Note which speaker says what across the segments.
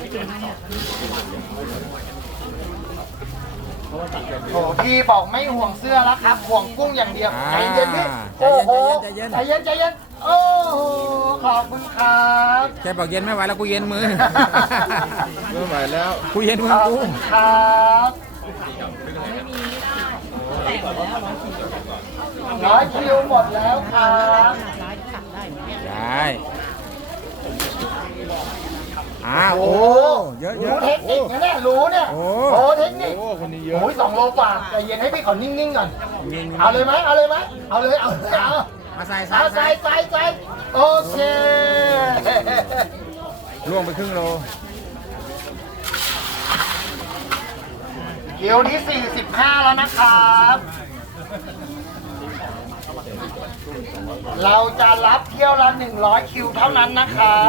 Speaker 1: โอ้พี่บอกไม่ห่วงเสื้อแล้วครับห่วงกุ้งอย่างเดียวใจเย็นพี่โอ้โหใจเย็นใจเย็นโอ้โหขอบคุณครับ
Speaker 2: แกบอกเย็นไม่ไหวแล้วกูเย็นมือ
Speaker 3: ไม่ไหวแล้ว
Speaker 2: กูเย็นมือ
Speaker 1: ขอบ
Speaker 2: กู
Speaker 1: คุณครับร้อยคิวหมดแล้วครับ
Speaker 2: ได้โอ้เยอะเย
Speaker 1: รู้
Speaker 2: อะ
Speaker 1: เทคนิคนะเนี่ยรู้เนี่ย
Speaker 2: โอ้
Speaker 1: โอ้เทคนิค
Speaker 3: โอ้คนนี้เยอะ
Speaker 1: โอ้ย2 โลกว่าใจเย็นให้พี่ขอนิ่งๆก่อนเอาเลยไหมเอาเลยไหมเอาเลยเอาเลยเอา
Speaker 2: มาใส่
Speaker 1: เอาใส่โอเค
Speaker 2: ล่วงไปครึ่งโล
Speaker 1: คิวที่45แล้วนะครับ เราจะรับเที่ยวละ100คิวเท่านั้นนะครับ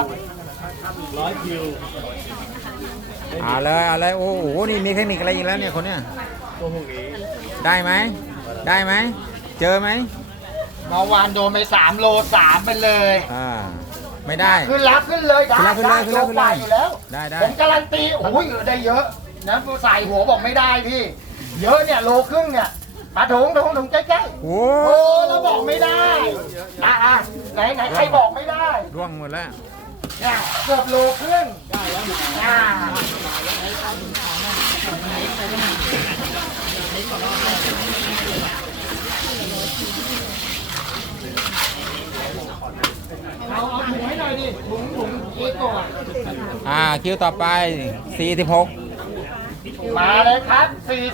Speaker 2: เอาเลยโอ้โหนี่มีเทคนิคอะไรอีกแล้วเนี่ยคนเนี้ยได้ไหมเจอไหม
Speaker 1: เมื่อวานโดนไป3 โล 3ไปเลย
Speaker 2: ไม่ได้
Speaker 1: ขึ้นแล้วขึ้นเลยได้
Speaker 2: ขึ้นเลย
Speaker 1: โลกว่าอยู่แล้ว
Speaker 2: ได้
Speaker 1: ผมการันตีโอ้ยได้เยอะนะใส่หัวบอกไม่ได้พี่ เยอะเนี่ยโลครึ่งเนี่ยมาถุงใกล้ๆ
Speaker 2: โอ้
Speaker 1: โอ้แล้วบอกไม่ได้ไหนใครบอกไม่ได้
Speaker 2: ร่วงหมดแล้ว
Speaker 1: เนี่ยเกือบโลครึ่งเอาถุงให้หน่อยดิถุงเอโก้
Speaker 2: คิวต่อไป46
Speaker 1: มาเลยครับ